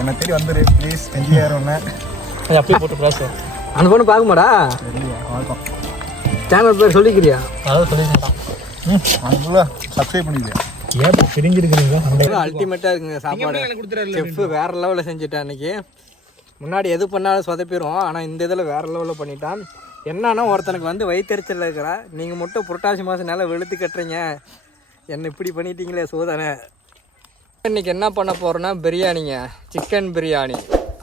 என்னை தேடி வந்துரு ப்ளீஸ். எங்கேயாரு ஒன்று அப்படியே போட்டு ப்ராஸ் அந்த பொண்ணு பார்க்குமாடா? வணக்கம். சேனல் பேர் சொல்லிக்கிறியா? அதாவது சொல்லிட்டான். அதுக்குள்ள சப்ஸ்கிரைப் பண்ணிக்கிறேன். ஏன் பிரிஞ்சிருக்கிறீங்க? அல்டிமேட்டாக இருக்குங்க சாப்பாடு. செஃப் வேறு லெவலில் செஞ்சுட்டான் அன்றைக்கி. முன்னாடி எது பண்ணாலும் சொதப்பிடும், ஆனால் இந்த இதில் வேறு லெவலில் பண்ணிட்டான். என்னன்னா ஒருத்தனுக்கு வந்து வயிற்றுச்சல் இருக்கிறா, நீங்கள் மட்டும் புரட்டாசி மாதம் நேரம் வெளுத்து கட்டுறீங்க, என்ன இப்படி பண்ணிட்டீங்களே சோதனை. இன்றைக்கி என்ன பண்ண போகிறோன்னா பிரியாணிங்க, சிக்கன் பிரியாணி.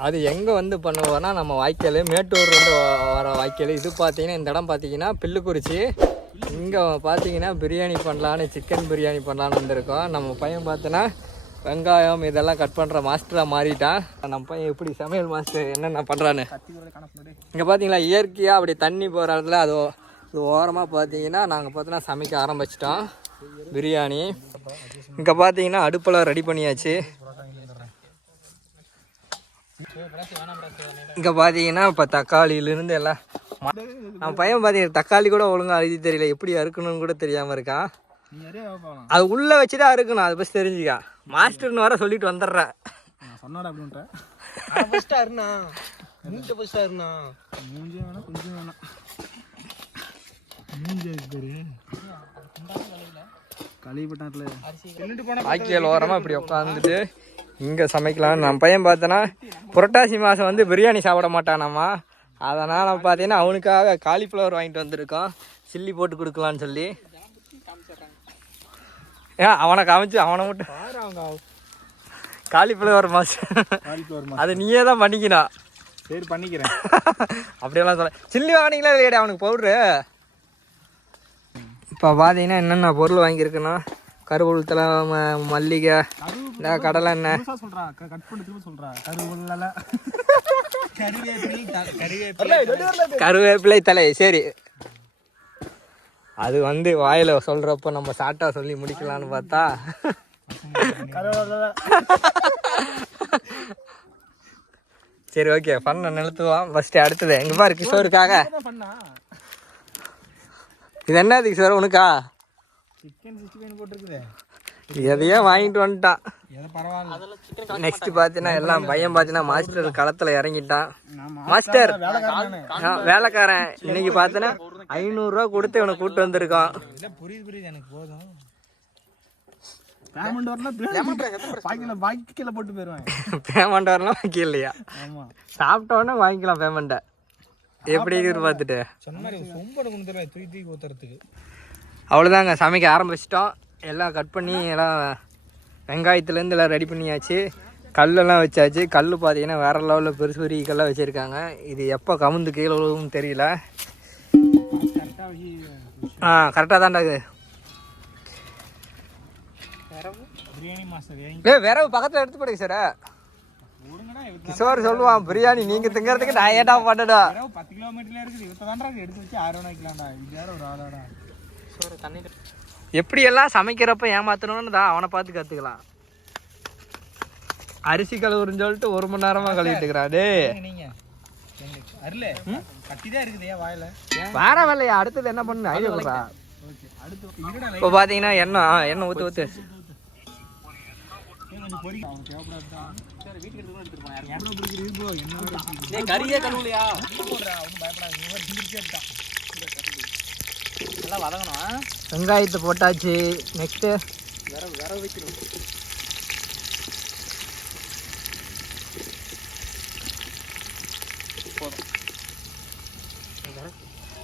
அது எங்கே வந்து பண்ணுவோன்னா நம்ம வாய்க்கால், மேட்டூர்லேருந்து வர வாய்க்கால். இது பார்த்தீங்கன்னா இந்த இடம் பார்த்தீங்கன்னா பில்லுக்குறிச்சி. இங்கே பார்த்தீங்கன்னா பிரியாணி பண்ணலான்னு, சிக்கன் பிரியாணி பண்ணலான்னு வந்திருக்கோம். நம்ம பையன் பார்த்தோன்னா வெங்காயம் இதெல்லாம் கட் பண்ணுற மாஸ்டராக மாறிட்டான். நம்ம பையன் எப்படி சமையல் மாஸ்டர் என்னென்ன பண்ணுறான்னு இங்கே பார்த்தீங்களா. இயற்கையாக அப்படி தண்ணி போகிற இடத்துல அது ஓரமாக பார்த்தீங்கன்னா நாங்கள் பார்த்தோன்னா சமைக்க ஆரம்பிச்சிட்டோம் பிரியாணி. இங்கே பார்த்தீங்கன்னா அடுப்பெல்லாம் ரெடி பண்ணியாச்சு. இங்கே பார்த்தீங்கன்னா இப்போ தக்காளியிலேருந்து எல்லாம் நம்ம பையன் பார்த்தீங்கன்னா தக்காளி கூட ஒழுங்காக அழுதி தெரியல, எப்படி அறுக்கணும்னு கூட தெரியாமல் இருக்கான். அது உள்ளே வச்சு தான் அறுக்கணும், அதை பற்றி தெரிஞ்சுக்கா. மாஸ்டர்னு வர சொல்லிட்டு வந்துடுறேன். சொன்னாடா அப்படின்றேன். ஃபஸ்ட்டாக இருண்ணா, மூஞ்ச ஃபஸ்ட்டாக இருண்ணா. மூஞ்சே வேணாம், கொஞ்சம் வேணாம். மூஞ்சே இருக்காரு கழிவுப்பட்டாட்டில் வாய்க்கால் ஓரமாக இப்படி உட்காந்துட்டு இங்கே சமைக்கலாம். நம்ம பையன் பார்த்தோன்னா புரட்டாசி மாதம் வந்து பிரியாணி சாப்பிட மாட்டானாம்மா. அதனால் பார்த்தீங்கன்னா அவனுக்காக காலிஃப்ளவர் வாங்கிட்டு வந்திருக்கோம், சில்லி போட்டு கொடுக்கலான்னு சொல்லி. ஏன் அவனை காமிச்சு அவனை மட்டும் அவங்க காலிஃப்ளவர் மாஸ்டர் அது நீயே தான் பண்ணிக்கணும். சரி பண்ணிக்கிறேன். அப்படியெல்லாம் சொல்ல சில்லி வாங்கினீங்களா இல்லையாடா அவனுக்கு பவுட்ரு? இப்போ பார்த்தீங்கன்னா என்னென்ன பொருள் வாங்கியிருக்குன்னா கருவேப்பிலை, மல்லிகை, கடலை எண்ணெய், கருவேப்பிலை தலை. சரி, அது வந்து வாயில் சொல்கிறப்ப நம்ம ஷார்ட்டாக சொல்லி முடிக்கலான்னு பார்த்தா சரி ஓகே பண்ண நிறுத்துவோம். ஃபஸ்ட்டு அடுத்தது எங்கே பாரு கிஷோருக்காக. இது என்னது கிஷோர் உனக்கா? சிக்கன் 65 போட்டிருக்குது. எதையோ வாங்கிட்டு வந்துட்டான். நெக்ஸ்ட் பார்த்தீங்கன்னா எல்லாம் பையன் பார்த்தீங்கன்னா மாஸ்டர் களத்தில் இறங்கிட்டான். மாஸ்டர் வேலைக்காரன் இன்னைக்கு பார்த்தீங்கன்னா 500 கொடுத்து இவனை கூப்பிட்டு வந்திருக்கான். புரியுது எனக்கு போதும். பேமெண்ட் போட்டு போயிருவாங்க. பேமெண்ட் வரலாம் வாங்கி இல்லையா? சாப்பிட்ட உடனே வாங்கிக்கலாம் பேமெண்ட்டை. எப்படி இருக்குது பார்த்துட்டு அவ்வளோதாங்க. சமைக்க ஆரம்பிச்சிட்டோம். எல்லாம் கட் பண்ணி எல்லாம் வெங்காயத்துலேருந்து எல்லாம் ரெடி பண்ணியாச்சு. கல்லெல்லாம் வச்சாச்சு. கல் பார்த்தீங்கன்னா வேறு லெவலில் பெருசு பெரிய கல்லாக வச்சுருக்காங்க. இது எப்போ கவுந்து கீழே விழுவும் தெரியல. கரெக்டாக தான்டா இது. விரவு பக்கத்தில் எடுத்து போடுங்க சார். கிஷோர் சொல்லுவான் பிரியாணி நீங்கள் திங்கிறதுக்கு நான் ஏட்டா பண்ணடா. 10 கிலோமீட்டர்ல இருக்குது. இப்போ தான்டா எடுத்து வச்சு 6 ரூபா வைக்கலாம்டா. இது யாரோ ஒரு ஆளாடா. எப்படியெல்லாம் சமைக்கிறப்ப ஏமாத்தணும்னு தான் அவனை பார்த்து கற்றுக்கலாம். அரிசி கழுவுறன்னு சொல்லிட்டு 1 மணி நேரமாக கழுவிட்டுக்கிறான். டே வேற வேலையா? அடுத்தது என்ன பண்ணு ஐடியா கொடுறா. இப்போ பார்த்தீங்கன்னா எண்ணெய் ஊற்று வெங்காயத்தை போட்டாச்சு. நெக்ஸ்ட்டு விரவு வைக்கணும்.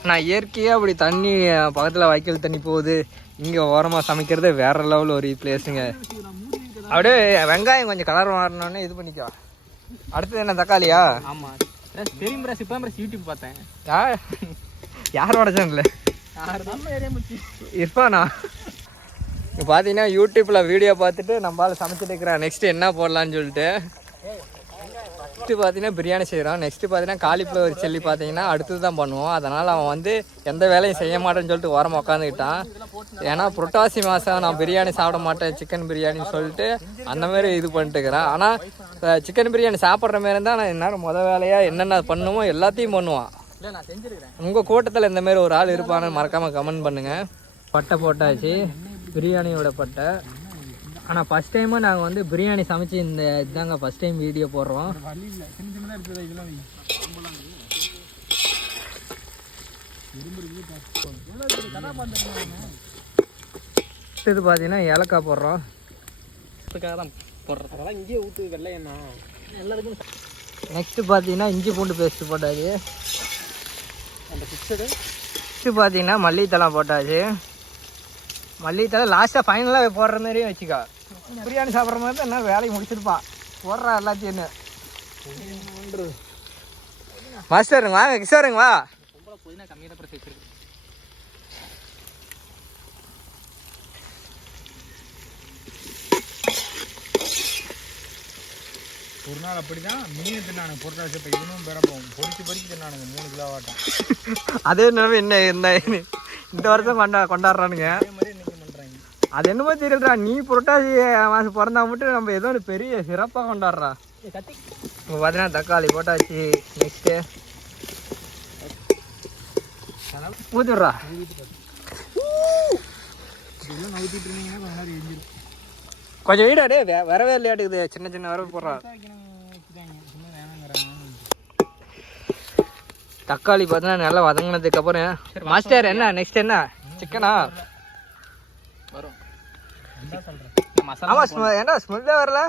நான் இயற்கையாக அப்படி தண்ணி பக்கத்தில் வாய்க்கால் தண்ணி போகுது. இங்கே ஓரமாக சமைக்கிறதே வேற லெவலில் ஒரு பிளேஸுங்க. அப்படியே வெங்காயம் கொஞ்சம் கலர் மாறினோடனே இது பண்ணிக்கோ. அடுத்தது என்ன தக்காளியா? ஆமாம் தெரியும் பிரஸ். இப்போ பிரஸ் யூடியூப் பார்த்தேன். யாரோட சேனல்? இருப்பானா? இப்போ பார்த்தீங்கன்னா யூடியூப்பில் வீடியோ பார்த்துட்டு நம்மளால் சமைச்சிட்டு இருக்கிறான். நெக்ஸ்ட்டு என்ன போடலான்னு சொல்லிட்டு நெக்ஸ்ட்டு பார்த்தீங்கன்னா பிரியாணி செய்கிறோம். நெக்ஸ்ட்டு பார்த்தீங்கன்னா காலிஃப்ளவர் சில்லி பார்த்தீங்கன்னா அடுத்தது தான் பண்ணுவோம். அதனால் அவன் வந்து எந்த வேலையும் செய்ய மாட்டேன்னு சொல்லிட்டு ஓரமாக உட்காந்துக்கிட்டான். ஏன்னா புரட்டாசி மாதம் நான் பிரியாணி சாப்பிட மாட்டேன் சிக்கன் பிரியாணின்னு சொல்லிட்டு அந்தமாரி இது பண்ணிட்டுக்கிறேன். ஆனால் சிக்கன் பிரியாணி சாப்பிட்ற மாரி இருந்தால் நான் எந்நேரம் வேலையாக என்னென்ன பண்ணுமோ எல்லாத்தையும் பண்ணுவான். இல்லை நான் செஞ்சுருக்கிறேன். உங்கள் கூட்டத்தில் இந்தமாரி ஒரு ஆள் இருப்பான்னு மறக்காமல் கமெண்ட் பண்ணுங்கள். பட்டை போட்டாச்சு, பிரியாணியோட பட்டை. ஆனால் ஃபஸ்ட் டைமாக நாங்கள் வந்து பிரியாணி சமைச்சு இந்த இதாங்க ஃபஸ்ட் டைம் வீடியோ போடுறோம். வழி இல்லை, சின்ன சின்னதாக இருக்குது இதெல்லாம். இது பார்த்தீங்கன்னா ஏலக்காய் போடுறோம். அதுக்காக தான் போடுறது. அதெல்லாம் இங்கேயே ஊற்று வெள்ளை என்ன எல்லாருக்கும். நெக்ஸ்ட்டு பார்த்தீங்கன்னா இஞ்சி பூண்டு பேஸ்ட்டு போட்டாச்சு. அந்த பிக்சடு நெக்ஸ்ட்டு பார்த்தீங்கன்னா மல்லித்தலை போட்டாச்சு. மல்லித்தலை லாஸ்ட்டாக ஃபைனலாக போடுற மாதிரியும் வச்சுக்கோ. பிரியாணி சாப்பிட்ற மாதிரி தான் என்ன வேலையை முடிச்சிருப்பான் போடுறா எல்லாத்தையும். மாஸ்டருங்க வாங்க, கிஷோருங்க வா. பொம்பளை புதினா கம்மியாக தான் பிரச்சனை வச்சிருக்கு. ஒரு நாள் அப்படிதான் மீன் தின்னானுங்க பொருட்டாசி. இப்போ இதுவும் பிறப்போம் பொறிச்சு தின்னானுங்க 3 கிலோ வாட்டம். அதே நிலைமை என்ன இந்த வருஷம் கொண்டாடுறானுங்க. அதே மாதிரி இன்னைக்கு பண்ணுறாங்க. அது என்னமோ தெரியலடா, நீ புரட்டாசி மாதம் பிறந்தா மட்டும் நம்ம ஏதோ ஒரு பெரிய சிறப்பாக கொண்டாடுறா. கத்தி இப்போ பார்த்தீங்கன்னா தக்காளி போட்டாச்சு. நெக்ஸ்ட்டு ஊற்றிடுறா. இதெல்லாம் நவுத்திட்டு இருந்தீங்கன்னா கொஞ்ச நேரம் எரிஞ்சிடும். கொஞ்சம் வீடா டே வரவே இல்லையாட்டுக்குது. சின்ன சின்ன வரவு போடுறா. தக்காளி பார்த்தீங்கன்னா நல்லா வதங்கினதுக்கு அப்புறம் மாஸ்டர் என்ன நெக்ஸ்ட் என்ன சிக்கனா வரும். ஆமா ஏன்டா ஸ்மெல்லே வரல.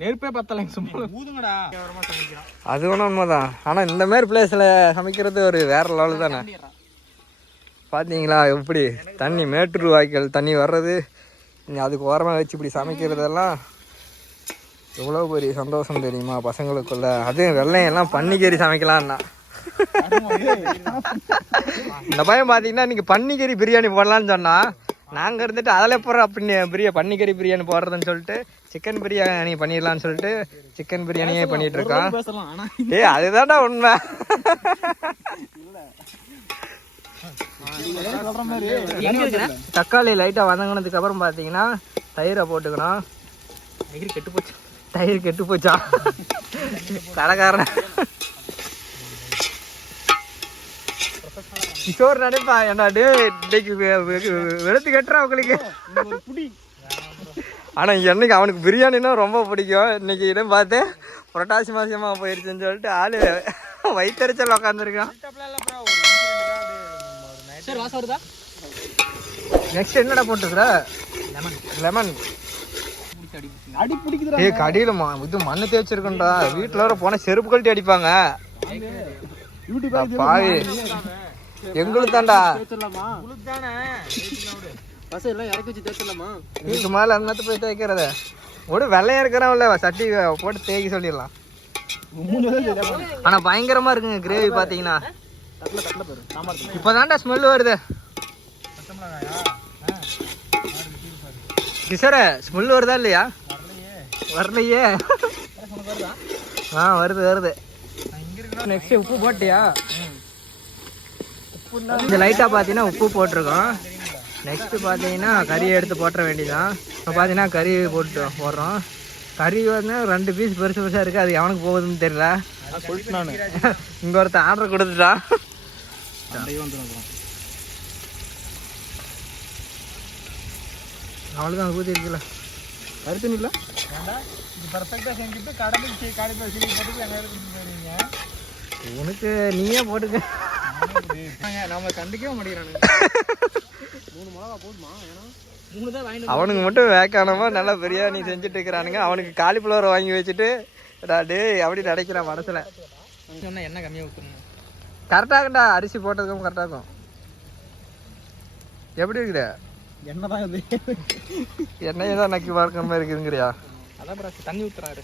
நெருப்பே பத்தலைங்க சும்மா ஊதுங்கடா. விவரமா சமைக்கிறான். அது ஒன்றும் உண்மைதான். ஆனால் இந்த மாதிரி பிளேஸில் சமைக்கிறது ஒரு வேற லெவல் தானே. பார்த்தீங்களா எப்படி தண்ணி மேட்டூர் வாய்க்கால் தண்ணி வர்றது, அதுக்கு ஓரமாக வச்சு இப்படி சமைக்கிறதெல்லாம் எவ்வளோ பெரிய சந்தோஷம் தெரியுமா பசங்களுக்குள்ள. அதுவும் வெள்ளையெல்லாம் பன்னிக்கறி சமைக்கலான்னா இந்த பையன் பார்த்தீங்கன்னா இன்றைக்கி பன்னிக்கறி பிரியாணி போடலான்னு சொன்னால், நாங்கள் இருந்துட்டு அதில் போடுற அப்படி பன்னிக்கறி பிரியாணி போடுறதுன்னு சொல்லிட்டு சிக்கன் பிரியாணி பண்ணிடலான்னு சொல்லிட்டு சிக்கன் பிரியாணியே பண்ணிட்டு இருக்கான். அதுதான்டா உண்மை. தக்காளி லைட்டாக வதங்கினதுக்கு அப்புறம் பார்த்தீங்கன்னா தயிரை போட்டுக்கணும். தயிர் கெட்டு போச்சா கடைக்காரன் கிஷோர் நினைப்பா ஏன்னா டே இன்னைக்கு வெளுத்து கட்டுறா உங்களுக்கு. ஆனால் என்னைக்கு அவனுக்கு பிரியாணின்னா ரொம்ப பிடிக்கும். இன்னைக்கு இடம் பார்த்து புரட்டாசி மாசமாக போயிடுச்சுன்னு சொல்லிட்டு ஆள் வயிற்றுச்சல் உக்காந்துருக்கான். நெக்ஸ்ட் என்னடா போட்டுக்கிற? லெமன் அடி பிடிக்குது. ஏ கடியிலமா இது மண்ணு தேய்ச்சிருக்கா. வீட்டில் வர போனால் செருப்பு கழட்டி அடிப்பாங்க. பாவி எங்களுக்கு தான்டா. இதுக்கு மேலே அன்னத்து போய் தேய்க்கிறத ஒரு வெள்ளையா இருக்கிறவங்கள சட்டி போட்டு தேய்க்க சொல்லிடலாம். ஆனால் பயங்கரமா இருக்குங்க கிரேவி பார்த்தீங்கன்னா. இப்போதான்டா ஸ்மெல் வருது. கிஷோர ஸ்மெல் வருதா இல்லையா? வரலையே. வருது. நெக்ஸ்ட் உப்பு போட்டியா? இந்த லைட்டாக பார்த்தீங்கன்னா உப்பு போட்டிருக்கோம். நெக்ஸ்ட்டு பார்த்தீங்கன்னா கறியை எடுத்து போட்டுற வேண்டியதான். இப்போ பார்த்தீங்கன்னா கறி போடுறோம். கறி வந்து 2 பீஸ் பெருசு இருக்குது. அது எவனுக்கு போகுதுன்னு தெரியல. சொல்லிட்டு நான் இங்கே ஒருத்தர் ஆர்டர் கொடுத்துட்டான். அவ்வளோதான் ஊற்றி இருக்குல்ல கருத்து இல்லை. இது பர்ஃபெக்டாக செஞ்சுட்டு கடமைக்கு காலையில் சிலி போட்டு எங்கே போயிருவீங்க. உனக்கு நீயே போட்டுக்க. நம்ம கண்டுக்கவே மாட்டேங்கிறானுங்க. 3 மிளகா போதுமா? ஏன்னா 3 தான் வாங்கிட்டு அவனுக்கு மட்டும் வேக்கானமா நல்லா பிரியாணி செஞ்சுட்டு இருக்கிறானுங்க. அவனுக்கு காலிஃப்ளவர் வாங்கி வச்சுட்டு டே அப்படி நினைக்கிறான் மனசுல. சொன்னா என்ன கம்மியாக ஊற்றணும். கரெக்டாகண்டா அரிசி போட்டதுக்கும் கரெக்டாக இருக்கும். எப்படி இருக்குது? என்னதான் இது? எண்ணெயை தான் நக்கி பார்க்குற மாதிரி இருக்குதுங்கிறியா? அதான் தண்ணி ஊற்றுறாரு.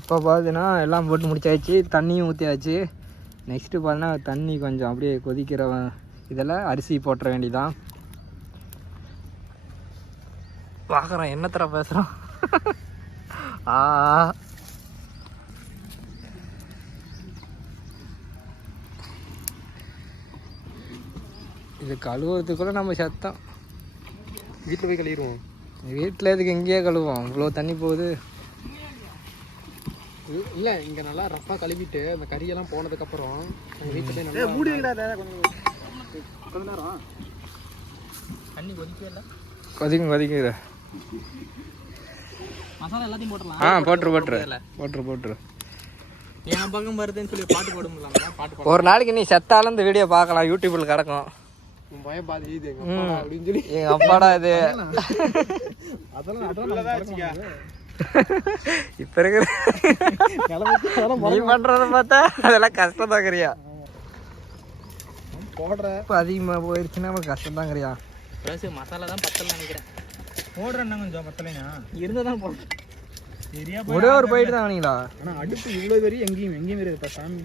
இப்போ பார்த்தீங்கன்னா எல்லாம் போட்டு முடிச்சாச்சு. தண்ணியும் ஊற்றியாச்சு. நெக்ஸ்ட்டு பார்த்தீங்கன்னா தண்ணி கொஞ்சம் அப்படியே கொதிக்கிற இதில் அரிசி போட்டுற வேண்டியதான். பார்க்குறோம் என்ன தர பேசுகிறோம். இது கழுவுறதுக்குள்ளே நம்ம சத்தம். வீட்டில் போய் கழுவிடுவோம். வீட்டில் எதுக்கு இங்கேயே கழுவோம்? இவ்வளோ தண்ணி போகுது. இல்லை இங்கே நல்லா ரஃப்பாக கழுவிட்டு அந்த கறியெல்லாம் போனதுக்கப்புறம் வீட்டில் போய் நல்லா மூடி கொஞ்சம் நேரம் தண்ணி கொதிக்கவே இல்லை. கொதிக்குது. மசாலா எல்லாத்தையும் போட்டுடலாம். போட்டுரு. என் பக்கம் வருதுன்னு சொல்லி பாட்டு போட முடியல. பாட்டு ஒரு நாளைக்கு நீ செத்தாலும் இந்த வீடியோ பார்க்கலாம், யூடியூப்ல கிடக்கும். பயம் பாதி அப்படின்னு சொல்லி எங்க அப்பாடா இது. இப்ப இருக்கிற நீ பண்றத பார்த்தா அதெல்லாம் கஷ்டம் தாங்கறியா. இப்ப அதிகமா போயிருச்சுன்னா கஷ்டம் தாங்கறியா. மசாலா தான் பத்தல நினைக்கிறேன். போடுறேன்னா கொஞ்சம் பத்தலைனா இருந்ததான் போடுறேன். ஒரே ஒரு போயிட்டு தான் வாங்கிங்களா. ஆனா அடுப்பு இவ்வளவு பெரிய எங்கேயும் இருக்கு சாமி.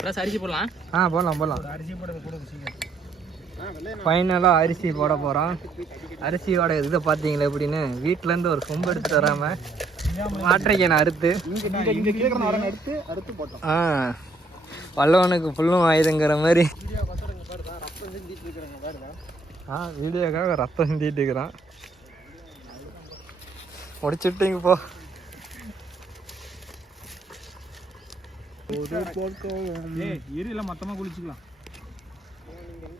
ப்ளஸ் அரிசி போடலாம். போடலாம். அரிசி போடுறது கூட சீக்கிரம். ஃபைனலாக அரிசி போட போகிறோம். அரிசியோட இதை பார்த்தீங்களா எப்படின்னு வீட்டிலேருந்து ஒரு சொம்பு எடுத்துட்டு வராமல் மாற்றைக்கனை அறுத்து வல்லவனுக்கு புல்லும் ஆயுதங்கிற மாதிரி வீடியோக்காக ரத்தம் சிந்திட்டு இருக்கிறான். முடிச்சுட்டிங்க போ. மொத்தமாக குளிச்சுக்கலாம்.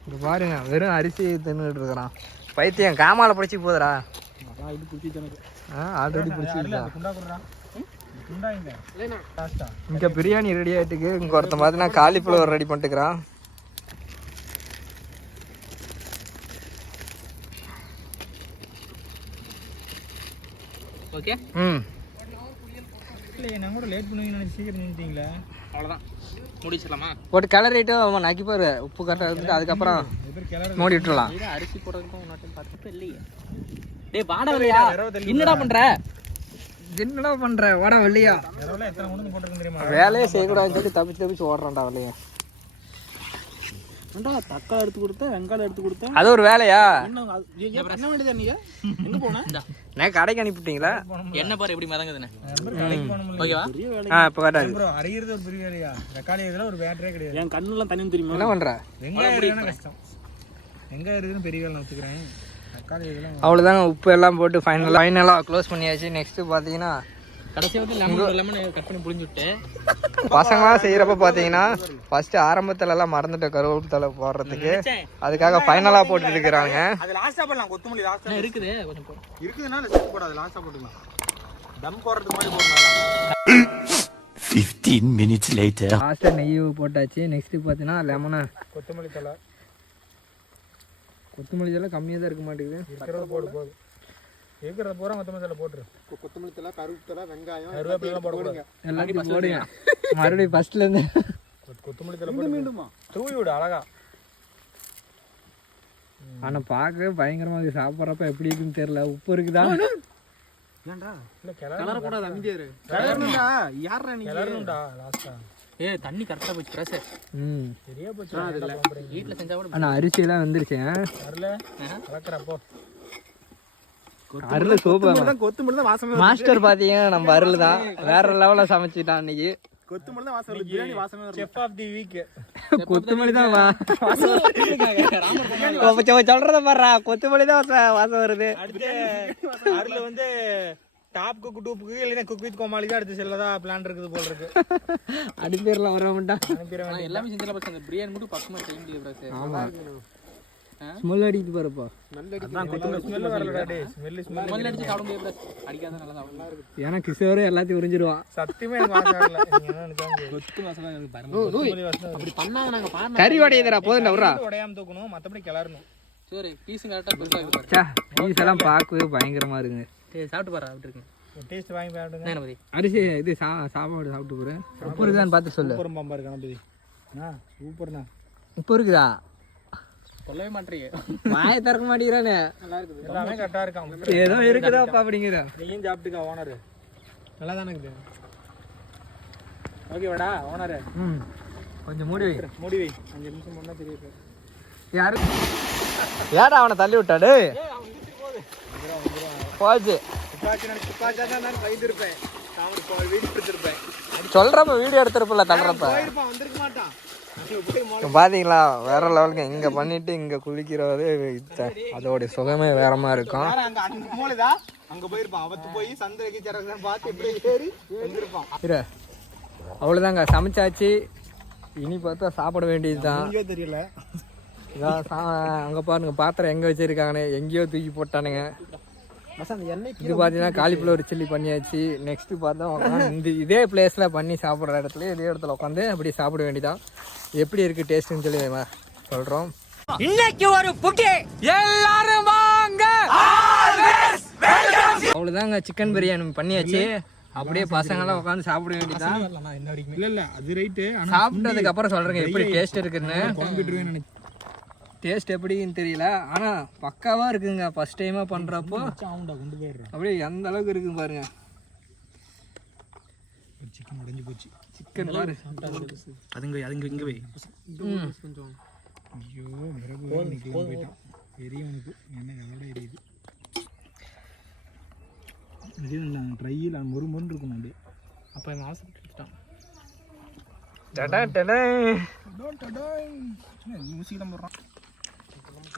இது பாருங்க, வெறும் அரிசி தின்னுட்டு இருக்கிறான் பைத்தியம். காமால பிடிச்சி போதுடா. ஆல்ரெடி பிடிச்சிருக்கா. இங்க பிரியாணி ரெடி ஆயிட்டுக்கு. இங்க ஒருத்தன் பார்த்தீங்கன்னா காலிஃப்ளவர் ரெடி பண்ணிட்டுக்கிறான். ஓகே. நான் கூட லேட் பண்ணுவீங்கன்னு சீக்கிரம் நின்றுட்டீங்களா? அவ்வளோதான், முடிச்சிடலாமா? போட்டு கிளறிட்டு நக்கி பாரு, உப்பு கரெக்டாக இருந்துட்டு அதுக்கப்புறம் மூடி விட்டுலாம். அரிசி போடுறதுக்கும் நாட்டையும் பார்த்துட்டு இல்லையே. டேய் வாடா இல்லையா? என்னடா பண்ற வாடா இல்லையா? வேலையே செய்யக்கூடாதுன்னு சொல்லி தப்பிச்சு ஓடுறான்டா இல்லையா. தக்காளி எடுத்து கொடுத்தேன், வெங்காயம் எடுத்து கொடுத்தேன். அது ஒரு வேலையா? என்ன வேண்டியதா நீங்க? எங்க போன? நான் கடைக்கு அனுப்பிட்டீங்களா? என்ன பாரு எப்படி மறங்குதுன்னு. ஓகேவா? இப்போ கரெக்டாக ப்ரோ. அரிகிறது ஒரு பெரிய வேலையா? தக்காளி இதெல்லாம் ஒரு பேட்டரே கிடையாது. என் கண்ணுலாம் தண்ணி தெரியுமா? என்ன பண்ற? வெங்காயம் இருக்குன்னா கஷ்டம். வெங்காயம் இருக்குன்னு பெரிய வேலை வச்சுக்கிறேன். தக்காளி இதெல்லாம் அவ்வளோதாங்க. உப்பு எல்லாம் போட்டு ஃபைனலாக க்ளோஸ் பண்ணியாச்சு. நெக்ஸ்ட்டு பார்த்தீங்கன்னா கடைசியாக வந்து லெமன் கட் பண்ணி புளிஞ்சு விட்டு பசங்களாம் செய்கிறப்ப பார்த்தீங்கன்னா ஃபர்ஸ்ட் ஆரம்பத்துலலாம் மறந்துட்டேன் கருவேப்பிலை தலை போடுறதுக்கு. அதுக்காக ஃபைனலாக போட்டுட்டு இருக்கிறாங்க. அது லாஸ்ட்டாக போடலாம். கொத்தமல்லி லாஸ்ட்டாக இருக்குது, கொஞ்சம் போடும். இருக்குதுன்னா சேர்த்து போடாது, லாஸ்ட்டாக போட்டுக்கலாம். தம் போடுறதுக்கு மாதிரி போடலாம். 15 minutes later. லாஸ்ட்டாக நெய் போட்டாச்சு. நெக்ஸ்ட்டு பார்த்தீங்கன்னா லெமனை கொத்தமல்லி தலை கம்மியாக தான் இருக்க மாட்டேங்குது. இருக்கிறத போடு. இருக்கிறத பூரா கொத்தமல்லி தலை போட்டுரு. கொத்தமல்லி தலை, கருவேப்பிலை, வெங்காயம் கருவேப்பிலாம் போடுங்க. எல்லாத்தையும் போடுங்க. மறுபடியும் ஃபர்ஸ்ட்லேருந்து கொத்தமல்லி தலை போட்டு மீண்டுமா தூவி விடு அழகா. ஆனால் பார்க்கவே பயங்கரமாக இருக்குது. சாப்பிட்றப்ப எப்படி இருக்குன்னு தெரியல. உப்பு இருக்குதா? ஏன்டா இல்லை கிளறக்கூடாது, அமைதியாரு. யாரா நீ கிளறணும்டா லாஸ்ட்டாக. தண்ணி கரெக்டாக போச்சு ப்ரெஸ். சரியா போச்சு. வீட்டில் செஞ்சா கூட. ஆனால் அரிசியெல்லாம் வந்துருச்சு. வரல கலக்கிறப்போ அருள் சூப்பர். கொத்தமல்லி தான் வாசமே. மாஸ்டர் பார்த்தீங்கன்னா நம்ம அருள் தான் வேற லெவலில் சமைச்சிட்டான் அன்னைக்கு. கொத்தமல்லி தான் வாசம். பிரியாணி வாசமே வரும். Chef of the week. கொத்தமல்லி தான் சொல்றத பாடுறா. கொத்தமல்லி தான் வாசம் வருது. அருள் வந்து டாப் குக் டூப்புக்கு இல்லைன்னா குக் வித் கோமாளி தான் அடுத்து செல்லதா பிளான் இருக்குது போல இருக்கு. அடிப்பேர்லாம் வர மாட்டான். எல்லாமே செஞ்சல பஸ். அந்த பிரியாணி மட்டும் பக்கமா செய்ய முடியாது ப்ரெஸ். ஆமா, ஸ்மெல் அடிக்குது பாருப்பா. ஸ்மெல் வரலடா டேய். ஸ்மெல் அடிச்சு சாப்பிட முடியாது ப்ரெஸ். அடிக்காத நல்லா சாப்பிடலாம். ஏன்னா கிஷோரே எல்லாத்தையும் உறிஞ்சிடுவான். சத்தியமே எனக்கு வாசம் வரல. நீங்க என்ன நினைக்காங்க? கொத்து வாசம் எனக்கு பாருங்க. அப்படி பண்ணாங்க நாங்க பாருங்க. கறி வடையதுடா போதும்டா விட்றா. உடையாம தூக்கணும், மத்தபடி கிளறணும். சரி பீஸும் கரெக்டா பெருசா இருக்கு பாருங்க. பீஸ் எல்லாம் பார்க்கவே பயங்கரமா இருக்குங்க. சாப்பிட்டு பாரு. அப்படி இருக்கு. டேஸ்ட் வாங்கி பாருங்க. என்ன பத்தி அரிசி இது சாப்பாடு சாப்பிட்டு போற. உப்பு இருக்குதான்னு பார்த்து சொல்லு. சூப்பர் பம்பா இருக்கு கணபதி. சூப்பர்ண்ணா. உப்பு இருக்குதா? சொல்லவே மாட்டீங்க. வாயை திறக்க மாட்டேங்கிறானே. நல்லா இருக்குது. எல்லாமே கரெக்டா இருக்கான். ஏதோ இருக்குதாப்பா அப்படிங்கிற. நீயும் சாப்பிட்டுக்கா ஓனர். நல்லா தானே இருக்குது. ஓகேவாடா ஓனர்? கொஞ்சம் மூடி வை. மூடி வை. 5 நிமிஷம் முன்னா தெரியுது. யாரு யாரா அவனை தள்ளி விட்டாடு? போச்சு. சொல்றப்ப வீடியோ எடுத்துருப்பல தள்ளுறப்ப பாத்தீங்களா வேற லெவலுக்கு. இங்க பண்ணிட்டு இங்க குளிக்கிறது அதோட சுகமே வேற மாதிரி இருக்கும். அவ்வளவுதாங்க, சமைச்சாச்சு. இனி பார்த்தா சாப்பிட வேண்டியதுதான். தெரியல அங்க பாருங்க பாத்திரம் எங்க வச்சிருக்காங்கன்னு. எங்கேயோ தூக்கி போட்டானுங்க. இது பார்த்தீங்கன்னா காலிஃப்ளவர் சில்லி பண்ணியாச்சு. நெக்ஸ்ட்டு பார்த்தா இதே பிளேஸில் பண்ணி சாப்பிட்ற இடத்துல இதே இடத்துல உட்காந்து அப்படி சாப்பிட வேண்டியதான். எப்படி இருக்குது டேஸ்ட்டுன்னு சொல்லி சொல்கிறோம். இன்னைக்கு ஒரு புக்கே எல்லாரும் வாங்க. அவ்வளோதாங்க, சிக்கன் பிரியாணி பண்ணியாச்சு. அப்படியே பசங்களாம் உட்காந்து சாப்பிட வேண்டியதான். இல்லை அது ரைட்டு. சாப்பிட்டதுக்கு அப்புறம் சொல்கிறேங்க எப்படி டேஸ்ட் இருக்குன்னு. டேஸ்ட் எப்படின்னு தெரியல, ஆனால் பக்காவாக இருக்குங்க. ஃபஸ்ட் டைமாக பண்ணுறப்போ அப்படியே எந்த அளவுக்கு இருக்குன்னு பாருங்க. சிக்கன் உடைஞ்சு போச்சு. சிக்கன் பாரு அதுங்க இங்கே வை. ஐயோ போயிட்டான் பெரியவனுக்கு என்ன அதோட எரியுது. இது ட்ரையில் மொறுமொன்னு இருக்கணும் அப்படியே. அப்போ என் ஆசைப்பட்டுட்டான். மியூசிக் போடுறான்.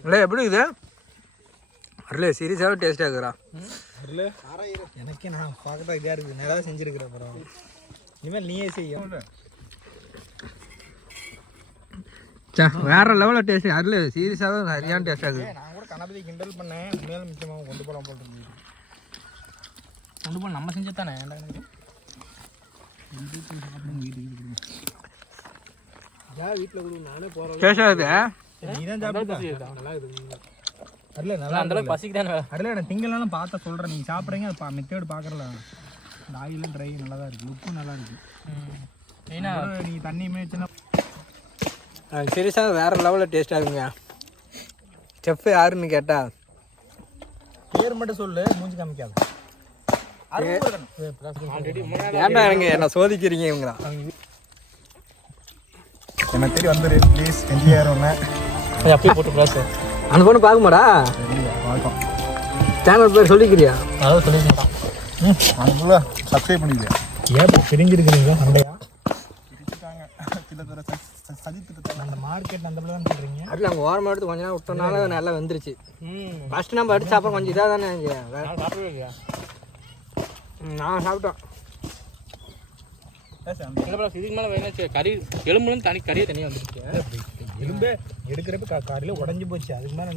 இல்லை எப்படி இது அருளே சீரியஸாகவே டேஸ்ட்டாக இருக்குறா. எனக்கே நான் பார்க்கறதா இதாக இருக்குது. நல்லா செஞ்சுருக்குற அப்புறம் இனிமேல் நீயே செய்யும். வேற லெவலில் டேஸ்ட். அருளே சீரியஸாகவே சரியான டேஸ்ட்டாக இருக்குது. நான் கூட கணபதி கிண்டல் பண்ணேன். மேலும் மிச்சமாக கொண்டு போகலாம் போட்டு கொண்டு போய் நம்ம செஞ்சு தானே வீட்டில் கூட நானே போகிறேன். டேஸ்ட்டாக இருக்குது. நீதான் சாப்பிட்டு அருளே நல்லா அந்த அளவுக்கு பசிக்குதானே. அருளே நான் திங்கலாம் பார்த்தா சொல்கிறேன். நீங்கள் சாப்பிட்றீங்க அது மெத்தேடு பார்க்குறல. இந்த ஆயிலும் ட்ரை நல்லா தான் இருக்குது. உப்பும் நல்லா இருக்குது. ஏன்னா நீங்கள் தண்ணியுமே வச்சுன்னா சீரியஸாக வேறு லெவலில் டேஸ்ட்டாக இருக்குங்க. செஃப் யாருன்னு கேட்டால் பேர் மட்டும் சொல்லு, மூஞ்சி காமிக்காது. ஏன்டா எனக்கு என்ன சோதிக்கிறீங்க இவங்களா? என்ன தேடி வந்துரு ப்ளீஸ். செஞ்சியாரோன்னு அப்படியே போட்டு ப்ளஸ் அந்த பொண்ணு பார்க்குமாடா? பார்க்கும். சேனல் பேர் சொல்லிக்கிறியா? அதாவது சொல்லிட்டான். அதுக்குள்ள சப்ஸ்கிரைப் பண்ணிக்கலையா? ஏன் பிரிஞ்சிருக்கிறீங்க சண்டையா? அந்த மார்க்கெட் அந்த தான் சொல்கிறீங்க. அதில் அவங்க ஓரமாக எடுத்து கொஞ்ச நேரம் விட்டனால நல்லா வந்துருச்சு. ஃபஸ்ட்டு நம்ம எடுத்து சாப்பிட கொஞ்சம் இதாக தானே. சாப்பிடவே இல்லையா? நான் சாப்பிட்டோம். இதுக்கு மேலே வேணாச்சு கறி எலும்புலேருந்து தனி கறியை தனியாக வந்துருச்சு. எலும்பே எடுக்கிறப்ப காரில் உடஞ்சி போச்சு. அதுக்கு மேலே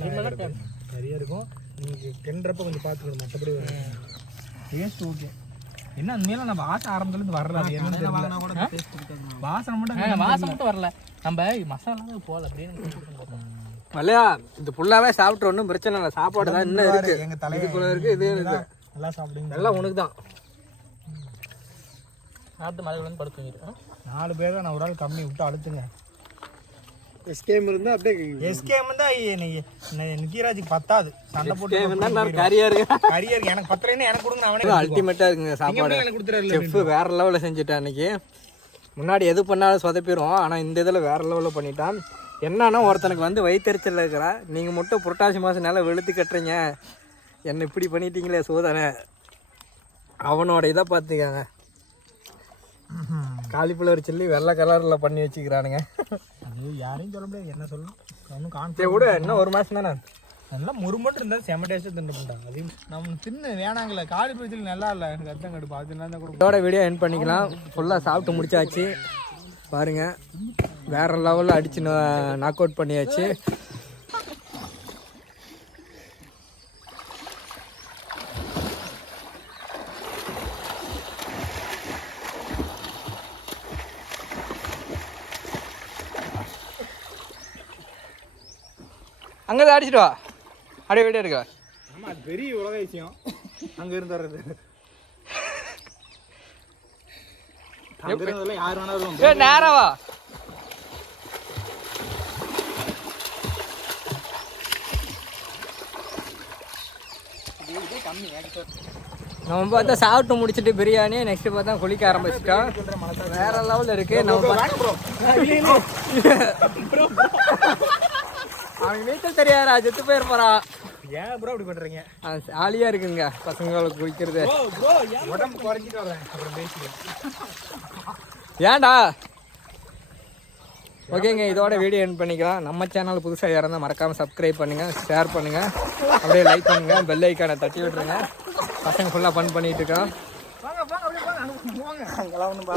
சரியாக இருக்கும். நீங்கள் கிண்டுறப்ப கொஞ்சம் பார்த்துக்கணும். மற்றபடி டேஸ்ட் ஓகே. என்ன அந்த மேலே நம்ம வாசம் ஆரம்பத்துலேருந்து வரல. அது என்னன்னு தெரியல. வாசனை மட்டும் வரல. நம்ம மசாலா போல அப்படின்னு இல்லையா? இது ஃபுல்லாகவே சாப்பிட்டு ஒன்றும் பிரச்சனை இல்லை. சாப்பாடு தான் இன்னும் இருக்குது. எங்கள் தலைக்கு இதுக்குள்ள இருக்குது. இது இருக்குது. நல்லா சாப்பிடுங்க. எல்லாம் உனக்கு தான். நாட்டு மலைகள் படுத்து 4 பேர் தான். நான் ஒரு ஆள் கம்மி விட்டு அழுத்துங்க. எஸ்கேம் இருந்தால் அப்படியே எஸ்கேம் தான் நிக்கிராஜுக்கு பத்தாது. சண்டை போட்டு கரியா இருக்கு. கரியா இருக்கு. எனக்கு பத்தலைன்னு எனக்கு கொடுங்க. அவனே அல்டிமேட்டாக இருக்குங்க சாப்பாடு. எனக்கு கொடுத்துறாரு. செஃப் வேறு லெவலில் செஞ்சுட்டான் அன்றைக்கி. முன்னாடி எது பண்ணாலும் சொதப்பிடும், ஆனால் இந்த இதில் வேறு லெவலில் பண்ணிட்டான். என்னன்னா ஒருத்தனுக்கு வந்து வயிற்றுச்சல் இருக்கிறா. நீங்கள் மட்டும் புரட்டாசி மாதம் நல்லா வெளுத்து கட்டுறீங்க, என்ன இப்படி பண்ணிட்டீங்களே சோதனை. அவனோட இதை பார்த்துக்காங்க. காலிஃப்ளவர் சில்லி வெள்ளை கலரில் பண்ணி வச்சுக்கிறானுங்க. அது யாரையும் சொல்ல முடியாது. என்ன சொல்லணும் ஒன்றும் கான்சே கூட இன்னும் 1 மாதம் தானே. நல்லா முருமட்டு இருந்தால் செம டேஸ்ட்டு தின்னுட்டாங்க. அதையும் நம்ம தின்னு வேணாங்களே. காலிஃப்ளவர் சில்லி நல்லா இல்லை. எனக்கு அர்த்தம் கடுப்பு. அது தான் கூட இதோட வீடியோ எண்ட் பண்ணிக்கலாம். ஃபுல்லாக சாப்பிட்டு முடிச்சாச்சு. பாருங்கள், வேறு லெவலில் அடித்து நாக் அவுட் பண்ணியாச்சு. அங்கே தான் அடிச்சுட்டு வா. அப்படியே வீடியோ எடுக்க. ஆமாம், அது பெரிய உலக விஷயம். அங்கே இருந்து வர்றது யார் வேணாலும் நேரவா. நம்ம பார்த்தா சாப்பிட்டு முடிச்சுட்டு பிரியாணி நெக்ஸ்ட் பார்த்தா குளிக்க ஆரம்பிச்சிட்டோம். வேற லெவலில் இருக்கு. நம்ம அவனுக்கு நீச்சல் தெரியாதா, செத்து போயிருப்பான். ஏன் ப்ரோ அப்படி பண்றீங்க? ஜாலியா இருக்குங்க பசங்களுக்கு குளிக்கிறது. உடம்பு குறைஞ்சிட்டு வரேன் அப்புறம் பேசிக்கிறேன். ஏன்டா? ஓகேங்க, இதோட வீடியோ எண்ட் பண்ணிக்கலாம். நம்ம சேனல் புதுசாக யாராவது மறக்காமல் சப்ஸ்கிரைப் பண்ணுங்கள், ஷேர் பண்ணுங்கள், அப்படியே லைக் பண்ணுங்கள், பெல் ஐக்கானை தட்டி விட்டுருங்க. பசங்க ஃபுல்லாக ஃபன் பண்ணிகிட்டு இருக்கோம். வாங்க வாங்க அப்படியே வாங்க. அங்கெல்லாம் ஒன்றும்